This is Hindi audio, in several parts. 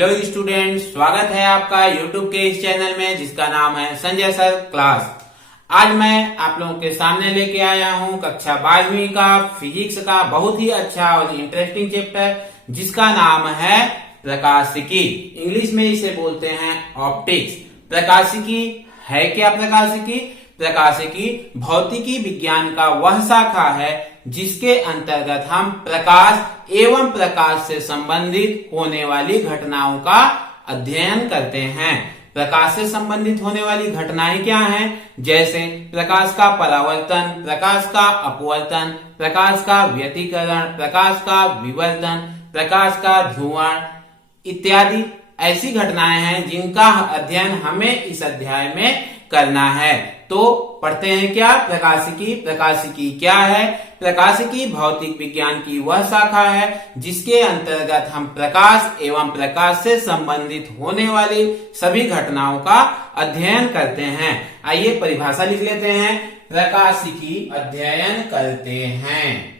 हेलो स्टूडेंट, स्वागत है आपका यूट्यूब के इस चैनल में जिसका नाम है संजय सर क्लास। आज मैं आप लोगों के सामने लेके आया हूं कक्षा 12वीं का फिजिक्स का बहुत ही अच्छा और इंटरेस्टिंग चैप्टर जिसका नाम है प्रकाशिकी। इंग्लिश में इसे बोलते हैं ऑप्टिक्स। प्रकाशिकी है क्या? प्रकाशिकी भौतिकी विज्ञान का वह शाखा है जिसके अंतर्गत हम प्रकाश एवं प्रकाश से संबंधित होने वाली घटनाओं का अध्ययन करते हैं। प्रकाश से संबंधित होने वाली घटनाएं क्या हैं? जैसे प्रकाश का परावर्तन, प्रकाश का अपवर्तन, प्रकाश का व्यतिकरण, प्रकाश का विवर्तन, प्रकाश का ध्रुवण इत्यादि ऐसी घटनाएं हैं जिनका अध्ययन हमें इस अध्याय में करना है। तो पढ़ते हैं क्या? प्रकाशिकी क्या है? प्रकाशिकी भौतिक विज्ञान की वह शाखा है जिसके अंतर्गत हम प्रकाश एवं प्रकाश से संबंधित होने वाली सभी घटनाओं का अध्ययन करते हैं। आइए परिभाषा लिख लेते हैं। प्रकाशिकी अध्ययन करते हैं।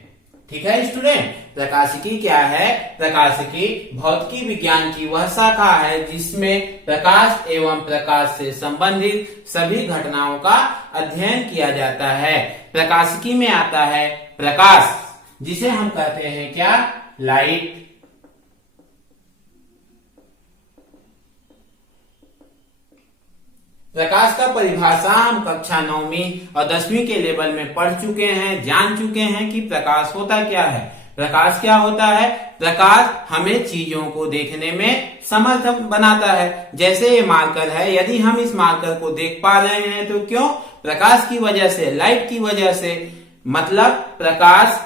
ठीक है स्टूडेंट, प्रकाशिकी क्या है? प्रकाशिकी भौतिकी विज्ञान की वह शाखा है जिसमें प्रकाश एवं प्रकाश से संबंधित सभी घटनाओं का अध्ययन किया जाता है। प्रकाशिकी में आता है प्रकाश, जिसे हम कहते हैं क्या? लाइट। प्रकाश का परिभाषा हम कक्षा 9वीं और 10वीं के लेवल में पढ़ चुके हैं, जान चुके हैं कि प्रकाश होता क्या है। प्रकाश क्या होता है? प्रकाश हमें चीजों को देखने में समर्थ बनाता है। जैसे ये मार्कर है, यदि हम इस मार्कर को देख पा रहे हैं तो क्यों? प्रकाश की वजह से, लाइट की वजह से। मतलब प्रकाश,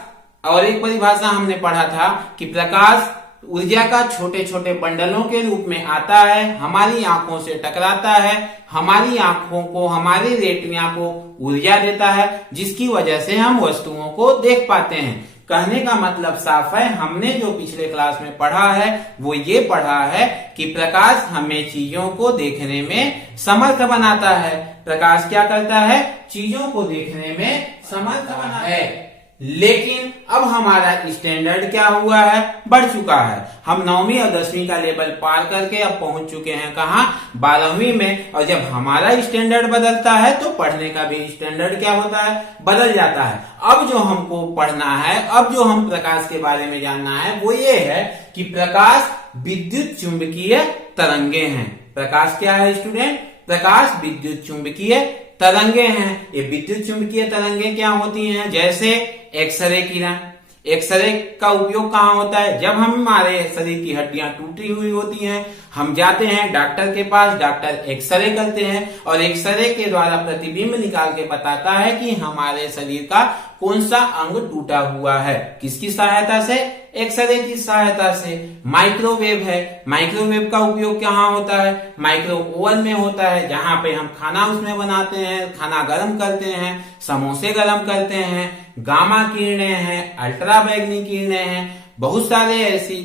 और एक परिभाषा हमने पढ़ा था कि प्रकाश ऊर्जा का छोटे छोटे बंडलों के रूप में आता है, हमारी आंखों से टकराता है, हमारी आंखों को, हमारी रेटिना को ऊर्जा देता है, जिसकी वजह से हम वस्तुओं को देख पाते हैं। कहने का मतलब साफ है, हमने जो पिछले क्लास में पढ़ा है वो ये पढ़ा है कि प्रकाश हमें चीजों को देखने में समर्थ बनाता है। प्रकाश क्या करता है? चीजों को देखने में समर्थ बनाता है। लेकिन अब हमारा स्टैंडर्ड क्या हुआ है? बढ़ चुका है। हम 9वीं और 10वीं का लेवल पार करके अब पहुंच चुके हैं कहाँ? 12वीं में। और जब हमारा स्टैंडर्ड बदलता है तो पढ़ने का भी स्टैंडर्ड क्या होता है? बदल जाता है। अब जो हमको पढ़ना है, अब जो हम प्रकाश के बारे में जानना है वो ये है कि प्रकाश विद्युत चुंबकीय तरंगे हैं। प्रकाश क्या है स्टूडेंट? प्रकाश विद्युत चुंबकीय तरंगे हैं। ये विद्युत चुंबकीय तरंगे क्या होती हैं? जैसे एक्सरे किरण। एक्सरे का उपयोग कहाँ होता है? जब हमारे शरीर की हड्डियां टूटी हुई होती हैं, हम जाते हैं डॉक्टर के पास, डॉक्टर एक्सरे करते हैं और एक्सरे के द्वारा प्रतिबिंब निकाल के बताता है कि हमारे शरीर का कौन सा अंग टूटा हुआ है। किसकी सहायता से? एक्सरे की सहायता से। माइक्रोवेव है। माइक्रोवेव का उपयोग कहाँ होता है? माइक्रो ओवन में होता है, जहां पे हम खाना उसमें बनाते हैं, खाना गर्म करते हैं, समोसे गर्म करते हैं। गामा किरणें हैं, अल्ट्रा बैगनी किरणें हैं, बहुत सारे ऐसी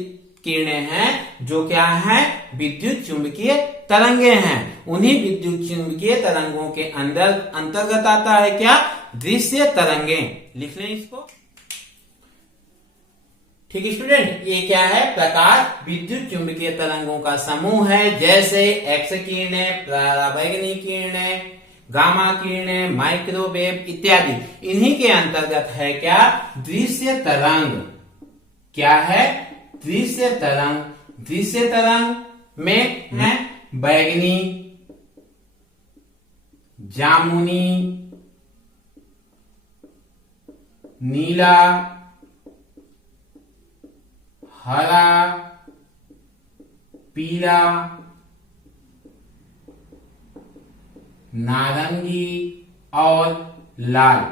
किरणें हैं जो क्या हैं? विद्युत चुंबकीय तरंगे हैं। उन्हीं विद्युत चुंबकीय तरंगों के अंतर्गत आता है क्या? दृश्य तरंगे। लिख लें इसको। ठीक स्टूडेंट, ये क्या है? प्रकाश विद्युत चुंबकीय तरंगों का समूह है। जैसे एक्स किरणें, पराबैंगनी किरणें, गामा किरणें, माइक्रोवेव इत्यादि। इन्हीं के अंतर्गत है क्या? दृश्य तरंग। क्या है? दृश्य तरंग। दृश्य तरंग में है बैगनी, जामुनी, नीला, हरा, पीला, नारंगी और लाल।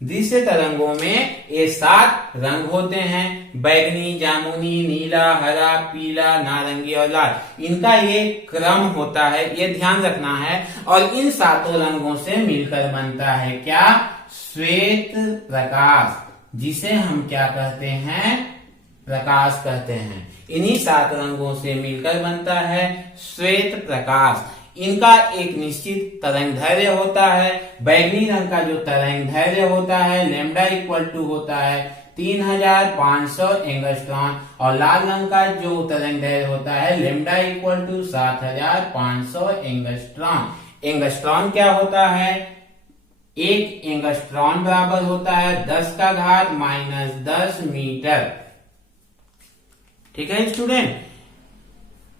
दृश्य तरंगों में ये 7 रंग होते हैं। बैगनी, जामुनी, नीला, हरा, पीला, नारंगी और लाल। इनका ये क्रम होता है, ये ध्यान रखना है। और इन 7 रंगों से मिलकर बनता है क्या? श्वेत प्रकाश, जिसे हम क्या कहते हैं? प्रकाश कहते हैं। इन्हीं 7 रंगों से मिलकर बनता है श्वेत प्रकाश। इनका एक निश्चित तरंग दैर्घ्य होता है। बैगनी रंग का जो तरंग दैर्घ्य होता है लैम्डा इक्वल टू होता है 3500 एंगस्ट्रॉन और लाल रंग का जो तरंग दैर्घ्य होता है lambda equal to 7500 angstrom. Angstrom क्या होता है? एक एंगस्ट्रॉन बराबर होता है 10⁻⁻10 मीटर। ठीक है स्टूडेंट,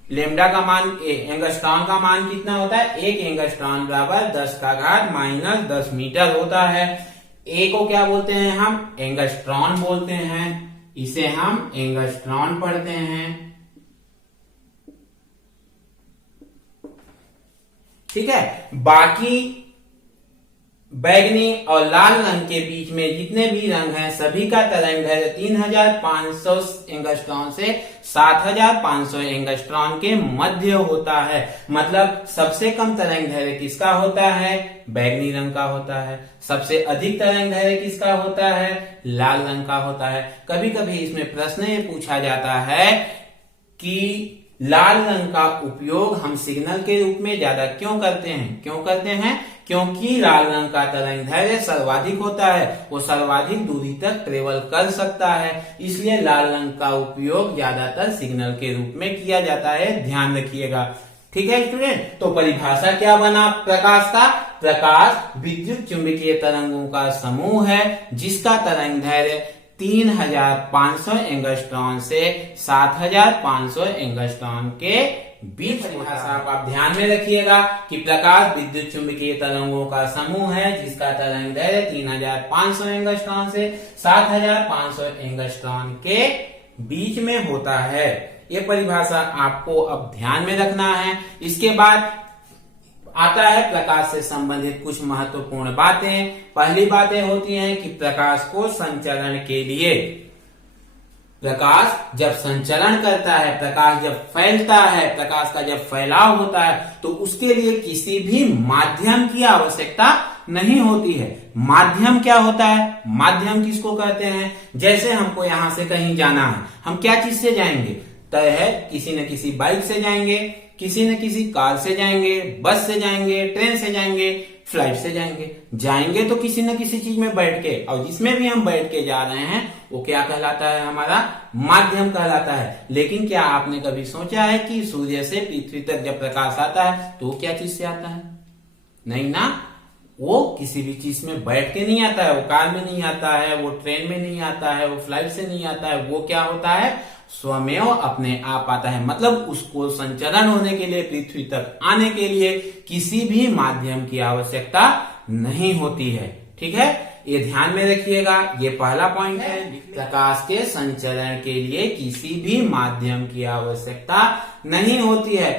लेमडा का मान एंगस्ट्रॉन का मान कितना होता है? एक एंगस्ट्रॉन बराबर 10⁻⁻10 मीटर होता है। ए को क्या बोलते हैं? हम एंगस्ट्रॉन बोलते हैं, इसे हम एंगस्ट्रॉन पढ़ते हैं। ठीक है, बाकी बैगनी और लाल रंग के बीच में जितने भी रंग हैं सभी का तरंग दैर्घ्य 3500 एंगस्ट्रॉन से 7500 एंगस्ट्रॉन के मध्य होता है। मतलब सबसे कम तरंग दैर्घ्य किसका होता है? बैगनी रंग का होता है। सबसे अधिक तरंग दैर्घ्य किसका होता है? लाल रंग का होता है। कभी कभी इसमें प्रश्न ये पूछा जाता है कि लाल रंग का उपयोग हम सिग्नल के रूप में ज्यादा क्यों करते हैं? क्यों करते हैं? क्योंकि लाल रंग का तरंग दैर्घ्य सर्वाधिक होता है, वो सर्वाधिक दूरी तक ट्रेवल कर सकता है, इसलिए लाल रंग का उपयोग ज्यादातर सिग्नल के रूप में किया जाता है। ध्यान रखिएगा। ठीक है स्टूडेंट, तो परिभाषा क्या बना प्रकाश का? प्रकाश विद्युत चुंबकीय तरंगों का समूह है जिसका तरंग दैर्घ्य 3500 एंगस्ट्रॉन से 7500 एंगस्ट्रॉन के बीच। परिभाषा को आप ध्यान में रखिएगा कि प्रकाश विद्युत चुंबकीय तरंगों का समूह है जिसका तरंग दैर्घ्य 3500 एंगस्ट्रॉन से 7500 एंगस्ट्रॉन के बीच में होता है। ये परिभाषा आपको अब ध्यान में रखना है। इसके बाद आता है प्रकाश से संबंधित कुछ महत्वपूर्ण बातें। पहली बातें होती हैं कि प्रकाश को संचरण के लिए, प्रकाश जब संचरण करता है, प्रकाश जब फैलता है, प्रकाश का जब फैलाव होता है तो उसके लिए किसी भी माध्यम की आवश्यकता नहीं होती है। माध्यम क्या होता है? माध्यम किसको कहते हैं? जैसे हमको यहां से कहीं जाना है, हम क्या चीज से जाएंगे? तय है, किसी न किसी बाइक से जाएंगे, किसी न किसी कार से जाएंगे, बस से जाएंगे, ट्रेन से जाएंगे, फ्लाइट से जाएंगे। जाएंगे तो किसी न किसी चीज में बैठ के, और जिसमें भी हम बैठ के जा रहे हैं वो क्या कहलाता है? हमारा माध्यम कहलाता है। लेकिन क्या आपने कभी सोचा है कि सूर्य से पृथ्वी तक जब प्रकाश आता है तो वो क्या चीज से आता है? नहीं ना, वो किसी भी चीज में बैठ के नहीं आता है, वो कार में नहीं आता है, वो ट्रेन में नहीं आता है, वो फ्लाइट से नहीं आता है। वो क्या होता है? स्वमेव अपने आप आता है। मतलब उसको संचरण होने के लिए, पृथ्वी तक आने के लिए किसी भी माध्यम की आवश्यकता नहीं होती है। ठीक है, ये ध्यान में रखिएगा। ये पहला पॉइंट है, प्रकाश के संचरण के लिए किसी भी माध्यम की आवश्यकता नहीं होती है।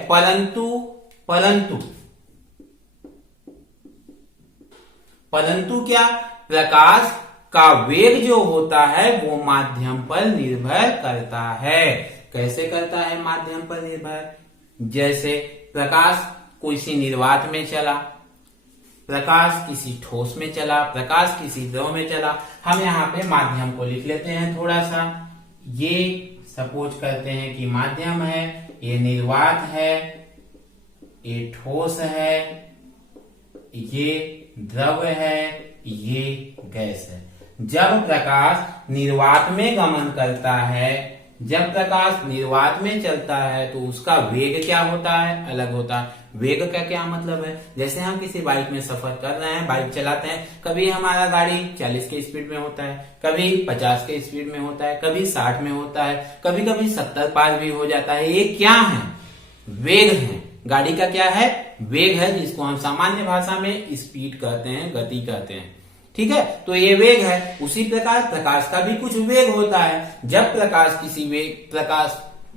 परंतु क्या? प्रकाश का वेग जो होता है वो माध्यम पर निर्भर करता है। कैसे करता है माध्यम पर निर्भर? जैसे प्रकाश किसी निर्वात में चला, प्रकाश किसी ठोस में चला, प्रकाश किसी द्रव में चला। हम यहाँ पे माध्यम को लिख लेते हैं थोड़ा सा। ये सपोज करते हैं कि माध्यम है, ये निर्वात है, ये ठोस है, ये द्रव है, ये गैस है। जब प्रकाश निर्वात में गमन करता है, जब प्रकाश निर्वात में चलता है तो उसका वेग क्या होता है? अलग होता है। वेग का क्या मतलब है? जैसे हम किसी बाइक में सफर कर रहे हैं, बाइक चलाते हैं, कभी हमारा गाड़ी 40 के स्पीड में होता है, कभी 50 के स्पीड में होता है, कभी 60 में होता है, कभी कभी 70 पार भी हो जाता है। ये क्या है? वेग है। गाड़ी का क्या है? वेग है, जिसको हम सामान्य भाषा में स्पीड कहते हैं, गति कहते हैं। ठीक है, तो ये वेग है। उसी प्रकार प्रकाश का भी कुछ वेग होता है। जब प्रकाश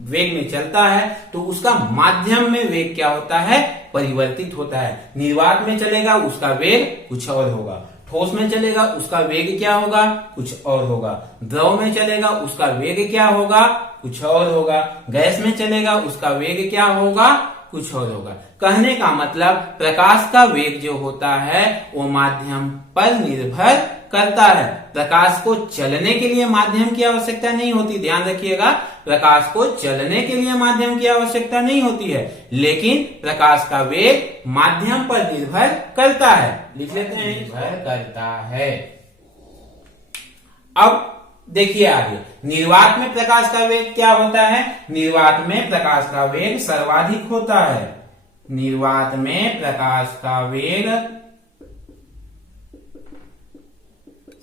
वेग में चलता है तो उसका माध्यम में वेग क्या होता है? परिवर्तित होता है। निर्वात में चलेगा उसका वेग कुछ और होगा, ठोस में चलेगा उसका वेग क्या होगा? कुछ और होगा, द्रव में चलेगा उसका वेग क्या होगा? कुछ और होगा, गैस में चलेगा उसका वेग क्या होगा? कुछ और होगा। कहने का मतलब प्रकाश का वेग जो होता है वो माध्यम पर निर्भर करता है। प्रकाश को चलने के लिए माध्यम की आवश्यकता नहीं होती। ध्यान रखिएगा, प्रकाश को चलने के लिए माध्यम की आवश्यकता नहीं होती है, लेकिन प्रकाश का वेग माध्यम पर निर्भर करता है। लिख लेते हैं, निर्भर करता है। अब देखिए आगे, निर्वात में प्रकाश का वेग क्या होता है? निर्वात में प्रकाश का वेग सर्वाधिक होता है। निर्वात में प्रकाश का वेग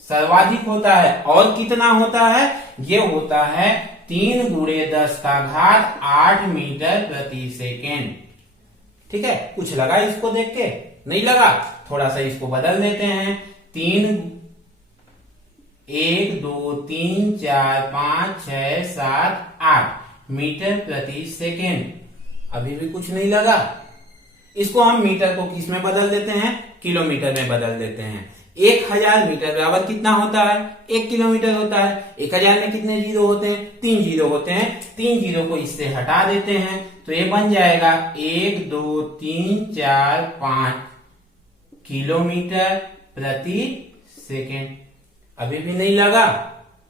सर्वाधिक होता है। और कितना होता है? ये होता है 3 × 10⁸ मीटर प्रति सेकेंड। ठीक है, कुछ लगा इसको देख के? नहीं लगा? थोड़ा सा इसको बदल देते हैं। 1 2 3 4 5 6 7 8 मीटर प्रति सेकेंड। अभी भी कुछ नहीं लगा? इसको हम मीटर को किस में बदल देते हैं? किलोमीटर में बदल देते हैं। 1000 मीटर बराबर कितना होता है? 1 किलोमीटर होता है। 1000 में कितने जीरो होते हैं? 3 जीरो होते हैं। 3 जीरो को इससे हटा देते हैं तो ये बन जाएगा 1 2 3 4 5 किलोमीटर प्रति सेकेंड। अभी भी नहीं लगा?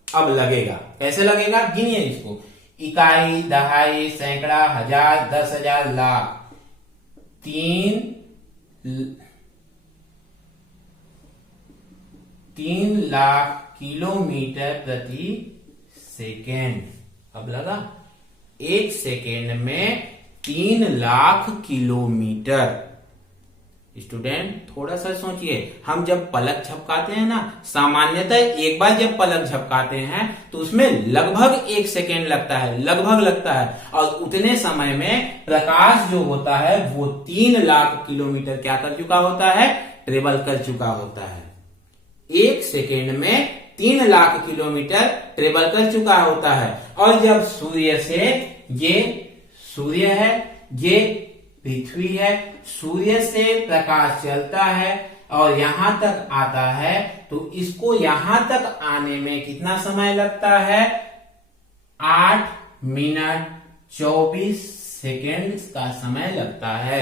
अब लगेगा। कैसे लगेगा? गिनिए इसको। इकाई, दहाई, सैकड़ा, हजार, 10,000, लाख। 3 लाख किलोमीटर प्रति सेकेंड। अब लगा? 1 सेकेंड में 3 लाख किलोमीटर। स्टूडेंट थोड़ा सा सोचिए, हम जब पलक झपकाते हैं ना, सामान्यतः एक बार जब पलक झपकाते हैं तो उसमें लगभग 1 सेकेंड लगता है, लगभग लगता है। और उतने समय में प्रकाश जो होता है वो 3 लाख किलोमीटर क्या कर चुका होता है? ट्रेवल कर चुका होता है। 1 सेकेंड में 3 लाख किलोमीटर ट्रेवल कर चुका होता है। और जब सूर्य से, ये सूर्य है, ये पृथ्वी है, सूर्य से प्रकाश चलता है और यहां तक आता है तो इसको यहां तक आने में कितना समय लगता है? 8 मिनट 24 सेकेंड का समय लगता है।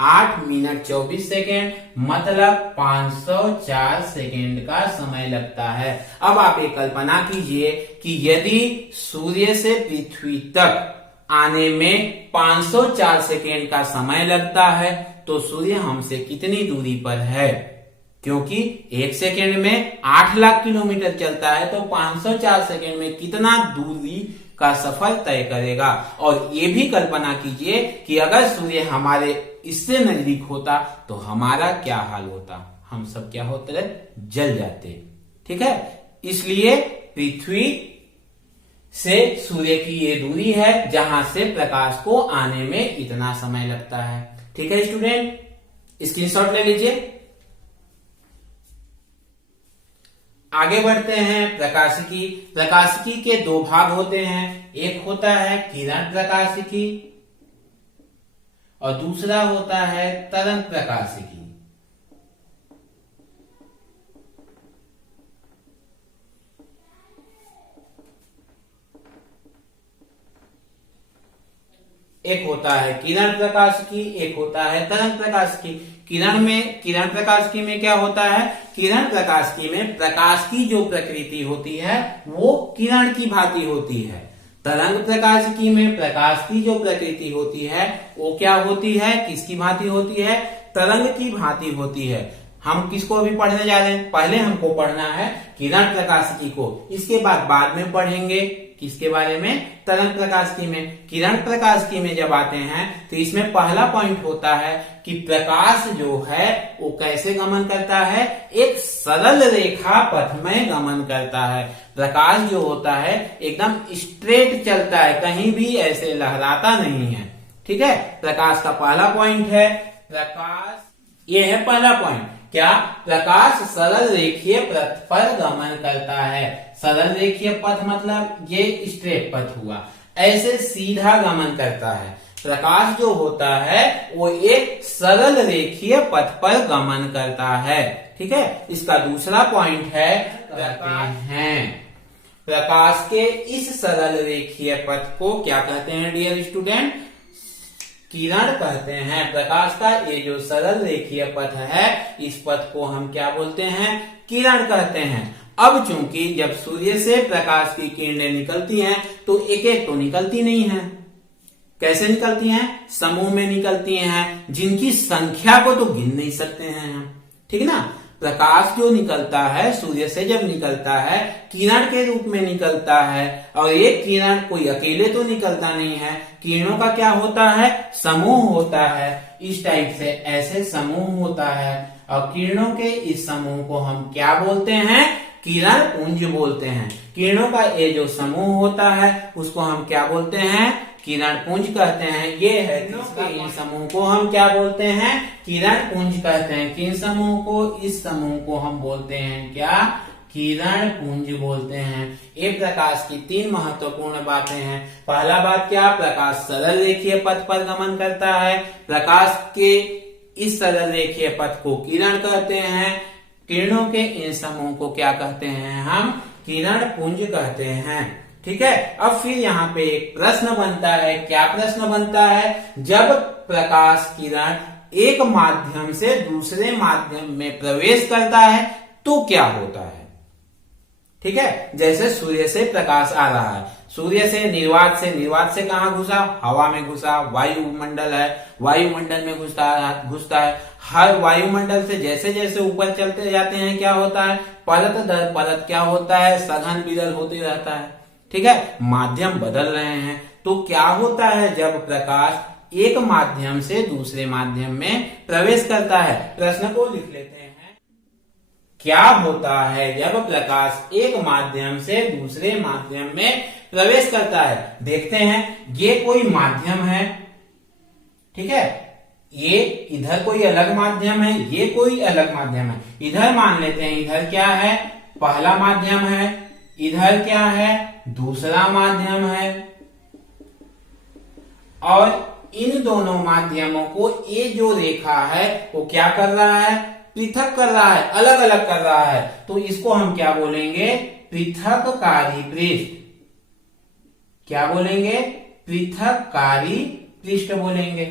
8 मिनट 24 सेकेंड मतलब 504 सेकेंड का समय लगता है। अब आप एक कल्पना कीजिए कि यदि सूर्य से पृथ्वी तक आने में 504 सेकेंड का समय लगता है तो सूर्य हमसे कितनी दूरी पर है? क्योंकि 1 सेकेंड में 8 लाख किलोमीटर चलता है तो 504 सेकेंड में कितना दूरी का सफर तय करेगा। और ये भी कल्पना कीजिए कि अगर सूर्य हमारे इससे नजदीक होता तो हमारा क्या हाल होता? हम सब क्या होते? जल जाते। ठीक है, इसलिए पृथ्वी से सूर्य की ये दूरी है जहां से प्रकाश को आने में इतना समय लगता है। ठीक है स्टूडेंट, स्क्रीनशॉट ले लीजिए। आगे बढ़ते हैं। प्रकाशिकी। प्रकाशिकी के 2 भाग होते हैं। एक होता है किरण प्रकाशिकी और दूसरा होता है तरंग प्रकाशिकी। एक होता है किरण प्रकाशिकी, एक होता है तरंग प्रकाशिकी। किरण प्रकाशिकी में क्या होता है? किरण प्रकाशिकी में प्रकाश की जो प्रकृति होती है वो किरण की भांति होती है। तरंग प्रकाशिकी में प्रकाश की जो प्रकृति होती है वो क्या होती है? किसकी भांति होती है? तरंग की भांति होती है। हम किसको अभी पढ़ने जा रहे हैं? पहले हमको पढ़ना है किरण प्रकाशिकी को, इसके बाद में पढ़ेंगे किसके बारे में? तरंग प्रकाशिकी में। किरण प्रकाशिकी में जब आते हैं तो इसमें पहला पॉइंट होता है कि प्रकाश जो है वो कैसे गमन करता है? एक सरल रेखा पथ में गमन करता है। प्रकाश जो होता है एकदम स्ट्रेट चलता है, कहीं भी ऐसे लहराता नहीं है। ठीक है, प्रकाश का पहला पॉइंट है प्रकाश, ये है पहला पॉइंट। क्या? प्रकाश सरल रेखीय पथ पर गमन करता है। सरल रेखीय पथ मतलब ये स्ट्रेट पथ हुआ, ऐसे सीधा गमन करता है। प्रकाश जो होता है वो एक सरल रेखीय पथ पर गमन करता है। ठीक है, इसका दूसरा पॉइंट है प्रकाश के इस सरल रेखीय पथ को क्या कहते हैं डियर स्टूडेंट? किरण कहते हैं। प्रकाश का ये जो सरल रेखीय पथ है इस पथ को हम क्या बोलते हैं? किरण कहते हैं। अब चूंकि जब सूर्य से प्रकाश की किरणें निकलती हैं तो एक एक तो निकलती नहीं है। कैसे निकलती हैं? समूह में निकलती हैं, जिनकी संख्या को तो गिन नहीं सकते हैं हम, ठीक ना। प्रकाश जो निकलता है सूर्य से जब निकलता है किरण के रूप में निकलता है, और एक किरण कोई अकेले तो निकलता नहीं है, किरणों का क्या होता है? समूह होता है। इस टाइप से ऐसे समूह होता है, और किरणों के इस समूह को हम क्या बोलते हैं? किरण पुंज बोलते हैं। किरणों का ये जो समूह होता है उसको हम क्या बोलते हैं? किरण पुंज कहते हैं। ये है इन समूह को हम क्या बोलते हैं? किरण पुंज कहते हैं। किन समूह को? इस समूह को हम बोलते हैं क्या? किरण पुंज बोलते हैं। एक प्रकाश की तीन महत्वपूर्ण बातें हैं। पहला बात क्या? प्रकाश सरल रेखीय पथ पर गमन करता है। प्रकाश के इस सरल रेखीय पथ को किरण कहते हैं। किरणों के इन समूह को क्या कहते हैं? हम किरण पुंज कहते हैं। ठीक है। अब फिर यहाँ पे एक प्रश्न बनता है। क्या प्रश्न बनता है? जब प्रकाश किरण एक माध्यम से दूसरे माध्यम में प्रवेश करता है तो क्या होता है? ठीक है। जैसे सूर्य से प्रकाश आ रहा है, सूर्य से निर्वात से कहाँ घुसा? हवा में घुसा। वायुमंडल है, वायुमंडल में घुसता है। हर वायुमंडल से जैसे जैसे ऊपर चलते जाते हैं क्या होता है? परत दर परत क्या होता है? सघन विरल होते रहता है। ठीक है। माध्यम बदल रहे हैं तो क्या होता है? जब प्रकाश एक माध्यम से दूसरे माध्यम में प्रवेश करता है। प्रश्न को लिख लेते हैं। क्या होता है जब प्रकाश एक माध्यम से दूसरे माध्यम में प्रवेश करता है? देखते हैं। ये कोई माध्यम है, ठीक है। ये इधर कोई अलग माध्यम है, ये कोई अलग माध्यम है। इधर मान लेते हैं, इधर क्या है? पहला माध्यम है। इधर क्या है? दूसरा माध्यम है। और इन दोनों माध्यमों को ये जो रेखा है वो क्या कर रहा है? पृथक कर रहा है, अलग अलग कर रहा है। तो इसको हम क्या बोलेंगे? पृथककारी पृष्ठ। क्या बोलेंगे? पृथककारी पृष्ठ बोलेंगे।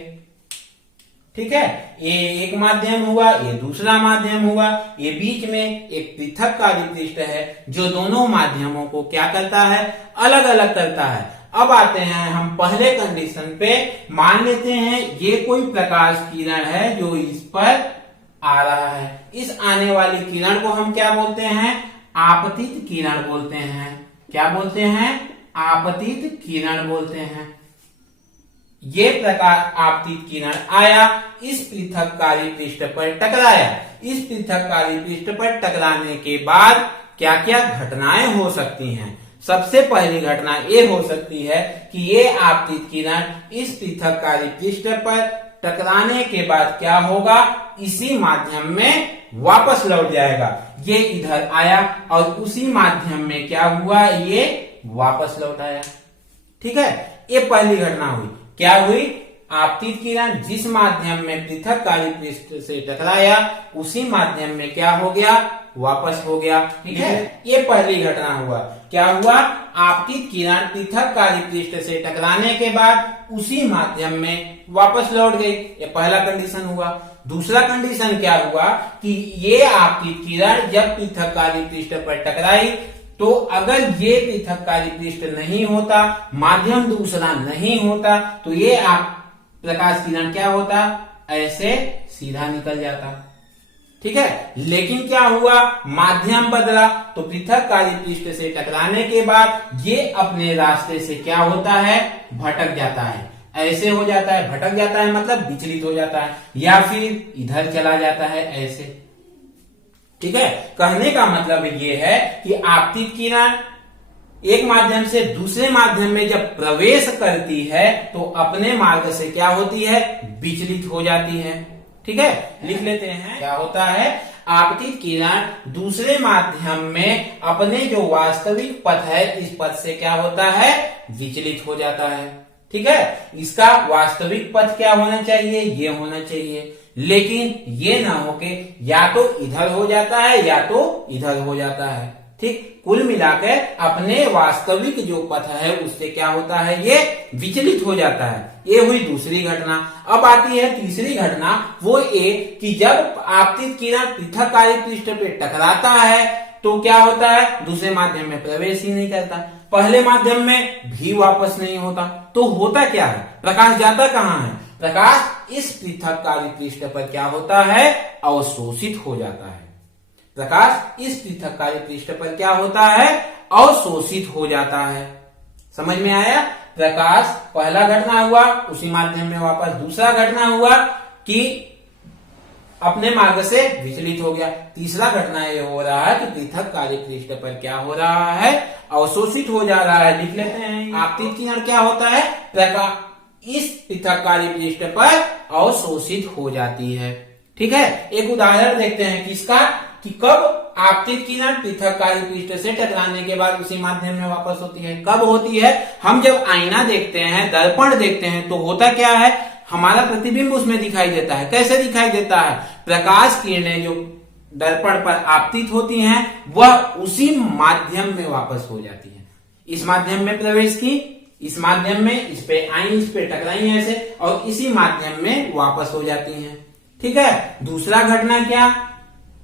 ठीक है। ये एक माध्यम हुआ, ये दूसरा माध्यम हुआ, ये बीच में एक पृथककारी पृष्ठ है जो दोनों माध्यमों को क्या करता है? अलग अलग करता है। अब आते हैं हम पहले कंडीशन पे। मान लेते हैं ये कोई प्रकाश किरण है जो इस पर आ रहा है। इस आने वाली किरण को हम क्या बोलते हैं? आपतित किरण बोलते हैं। क्या बोलते हैं? आपतित किरण बोलते हैं। ये प्रकाश आपतित किरण आया, इस पृथककारी पृष्ठ पर टकराया। इस पृथककारी पृष्ठ पर टकराने के बाद क्या क्या घटनाएं हो सकती हैं? सबसे पहली घटना ये हो सकती है कि ये आपतित किरण इस पृथककारी पृष्ठ पर टकराने के बाद क्या होगा? इसी माध्यम में वापस लौट जाएगा। ये इधर आया और उसी माध्यम में क्या हुआ? ये वापस लौट आया। ठीक है। ये पहली घटना हुई। क्या हुई? आपतित किरण जिस माध्यम में पृथककारी पृष्ठ से टकराया उसी माध्यम में क्या हो गया? वापस हो गया। ठीक है। ये पहली घटना हुआ। क्या हुआ? आपतित किरण पृथककारी पृष्ठ से टकराने के बाद उसी माध्यम में वापस लौट गई। ये पहला कंडीशन हुआ। दूसरा कंडीशन क्या हुआ कि ये आपतित किरण जब पृथककारी पृष्ठ पर टकराई तो अगर ये पृथककारी पृष्ठ नहीं होता, माध्यम दूसरा नहीं होता, तो ये आप प्रकाश किरण क्या होता? ऐसे सीधा निकल जाता। ठीक है। लेकिन क्या हुआ? माध्यम बदला, तो पृथककारी पृष्ठ से टकराने के बाद ये अपने रास्ते से क्या होता है? भटक जाता है। ऐसे हो जाता है, भटक जाता है मतलब विचलित हो जाता है, या फिर इधर चला जाता है ऐसे। ठीक है। कहने का मतलब ये है कि आपतित किरण एक माध्यम से दूसरे माध्यम में जब प्रवेश करती है तो अपने मार्ग से क्या होती है? विचलित हो जाती है। ठीक है। लिख लेते हैं। क्या होता है? आपतित किरण दूसरे माध्यम में अपने जो वास्तविक पथ है इस पथ से क्या होता है? विचलित हो जाता है। ठीक है। इसका वास्तविक पथ क्या होना चाहिए? ये होना चाहिए। लेकिन ये ना होके या तो इधर हो जाता है या तो इधर हो जाता है। ठीक। कुल मिलाकर अपने वास्तविक जो पथ है उससे क्या होता है? ये विचलित हो जाता है। ये हुई दूसरी घटना। अब आती है तीसरी घटना। वो ये कि जब आपतित किरण पृथककारी पृष्ठ पे टकराता है तो क्या होता है? दूसरे माध्यम में प्रवेश ही नहीं करता। पहले माध्यम में भी वापस नहीं होता, तो होता क्या है, प्रकाश जाता कहाँ है, प्रकाश इस पृथककारी पृष्ठ पर क्या होता है, अवशोषित हो जाता है। प्रकाश इस पृथककारी पृष्ठ पर क्या होता है, अवशोषित हो जाता है। समझ में आया? प्रकाश पहला घटना हुआ, उसी माध्यम में वापस, दूसरा घटना हुआ कि अपने मार्ग से विचलित हो गया, तीसरा घटना ये हो रहा है कि पृथककारी पृष्ठ पर क्या हो रहा है, अवशोषित हो जा रहा है। लिख लेते हैं, आपतित किरण क्या होता है, प्रकाश इस पृथककारी पृष्ठ पर अवशोषित हो जाती है। ठीक है, एक उदाहरण देखते हैं किसका, कि कब आपतित किरण पृथककारी पृष्ठ से टकराने के बाद उसी माध्यम में वापस होती है। कब होती है, हम जब आईना देखते हैं, दर्पण देखते हैं, तो होता क्या है, हमारा प्रतिबिंब उसमें दिखाई देता है। कैसे दिखाई देता है, प्रकाश किरणें जो दर्पण पर आपतित होती हैं वह उसी माध्यम में वापस हो जाती है। इस माध्यम में प्रवेश की, इस माध्यम में इस पे आई, इस पे टकराई ऐसे, और इसी माध्यम में वापस हो जाती हैं। ठीक है, दूसरा घटना क्या,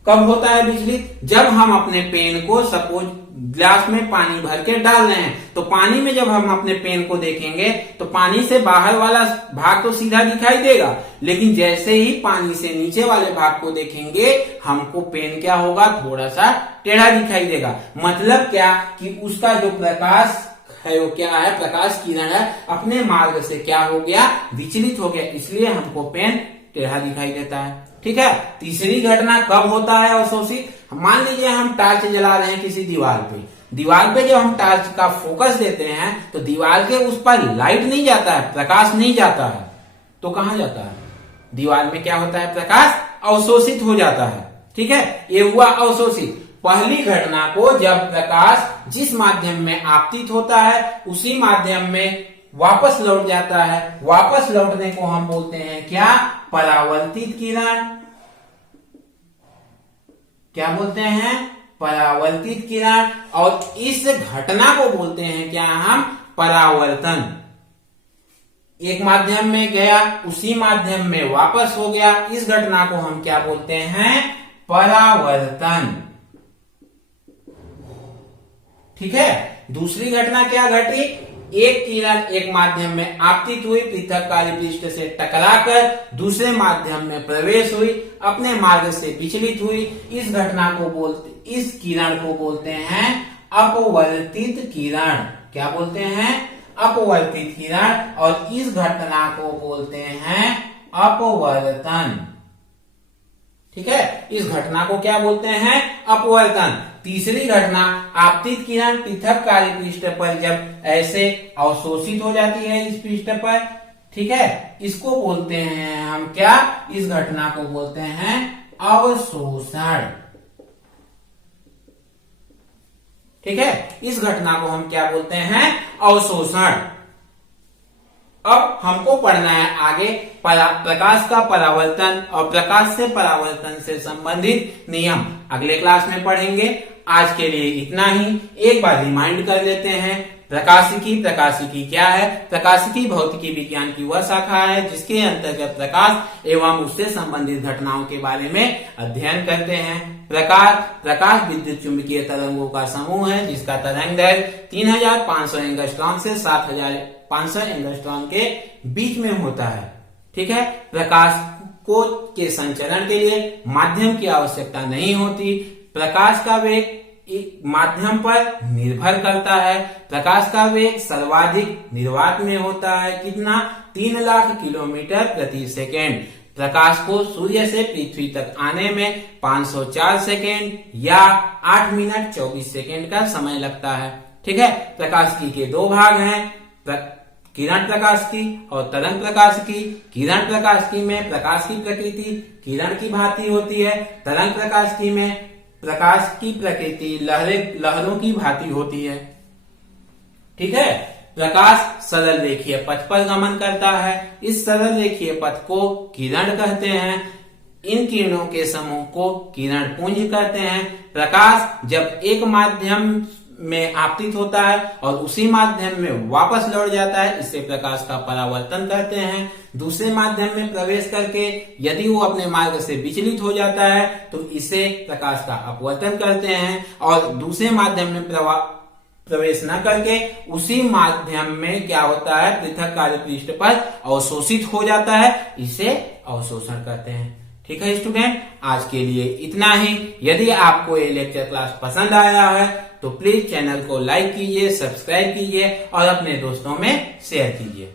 कब होता है विचलित, जब हम अपने पेन को सपोज ग्लास में पानी भर के डाल रहे हैं, तो पानी में जब हम अपने पेन को देखेंगे तो पानी से बाहर वाला भाग तो सीधा दिखाई देगा, लेकिन जैसे ही पानी से नीचे वाले भाग को देखेंगे हमको पेन क्या होगा, थोड़ा सा टेढ़ा दिखाई देगा। मतलब क्या कि उसका जो प्रकाश है वो क्या है, प्रकाश किरण है, अपने मार्ग से क्या हो गया, विचलित हो गया, इसलिए हमको पेन टेढ़ा दिखाई देता है। ठीक है, तीसरी घटना कब होता है अवशोषित, मान लीजिए हम टार्च जला रहे हैं किसी दीवार पे, दीवार पे जब हम टार्च का फोकस देते हैं तो दीवार के उस पर लाइट नहीं जाता है, प्रकाश नहीं जाता है, तो कहां जाता है, दीवार में क्या होता है, प्रकाश अवशोषित हो जाता है। ठीक है, ये हुआ अवशोषित। पहली घटना को जब प्रकाश जिस माध्यम में आपतित होता है उसी माध्यम में वापस लौट जाता है, वापस लौटने को हम बोलते हैं क्या, परावर्तित किरण। क्या बोलते हैं, परावर्तित किरण। और इस घटना को बोलते हैं क्या हम, परावर्तन। एक माध्यम में गया, उसी माध्यम में वापस हो गया, इस घटना को हम क्या बोलते हैं, परावर्तन। ठीक है, दूसरी घटना क्या घटी, एक किरण एक माध्यम में आपतित हुई, पृथककारी पृष्ठ से टकराकर दूसरे माध्यम में प्रवेश हुई, अपने मार्ग से विचलित हुई, इस घटना को बोलते, इस किरण को बोलते हैं अपवर्तित किरण। क्या बोलते हैं, अपवर्तित किरण। और इस घटना को बोलते हैं अपवर्तन। ठीक है, इस घटना को क्या बोलते हैं, अपवर्तन। तीसरी घटना, आपतित किरण पृथककारी पृष्ठ पर जब ऐसे अवशोषित हो जाती है इस पृष्ठ पर, ठीक है, इसको बोलते हैं हम क्या, इस घटना को बोलते हैं अवशोषण। ठीक है, इस घटना को हम क्या बोलते हैं, अवशोषण। अब हमको पढ़ना है आगे प्रकाश का परावर्तन और प्रकाश से परावर्तन से संबंधित नियम, अगले क्लास में पढ़ेंगे। आज के लिए इतना ही। एक बार रिमाइंड कर लेते हैं, प्रकाशिकी क्या है, प्रकाशिकी भौतिकी विज्ञान की वह शाखा है जिसके अंतर्गत प्रकाश एवं उससे संबंधित घटनाओं के बारे में अध्ययन करते हैं। प्रकाश विद्युत चुंबकीय तरंगों का समूह है जिसका तरंगदैर्घ्य 3500 एंगस्ट्रॉम से 7500 एंगस्ट्रॉम के बीच में होता है। ठीक है, प्रकाश के संचरण के लिए माध्यम की आवश्यकता नहीं होती। प्रकाश का वेग एक माध्यम पर निर्भर करता है। प्रकाश का वेग सर्वाधिक निर्वात में होता है, कितना, 3 लाख किलोमीटर प्रति सेकेंड। प्रकाश को सूर्य से पृथ्वी तक आने में 504 सेकेंड या 8 मिनट 24 सेकेंड का समय लगता है। ठीक है, प्रकाशिकी के 2 भाग हैं, किरण प्रकाशिकी और तरंग प्रकाशिकी। किरण प्रकाशिकी में प्रकाश की प्रकृति किरण की भांति होती है। तरंग प्रकाशिकी में प्रकाश की प्रकृति लहरों की भांति होती है। ठीक है, प्रकाश सरल रेखीय पथ पर गमन करता है। इस सरल रेखीय पथ को किरण कहते हैं। इन किरणों के समूह को किरण पुंज कहते हैं। प्रकाश जब एक माध्यम में आपतित होता है और उसी माध्यम में वापस लौट जाता है, इससे प्रकाश का परावर्तन करते हैं। दूसरे माध्यम में प्रवेश करके यदि वो अपने मार्ग से विचलित हो जाता है तो इसे प्रकाश का अपवर्तन करते हैं। और दूसरे माध्यम में प्रवेश न करके उसी माध्यम में क्या होता है, पृथक कार्य पृष्ठ पर अवशोषित हो जाता है, इसे अवशोषण कहते हैं। ठीक है स्टूडेंट, आज के लिए इतना ही। यदि आपको ये लेक्चर क्लास पसंद आया है तो प्लीज चैनल को लाइक कीजिए, सब्सक्राइब कीजिए और अपने दोस्तों में शेयर कीजिए।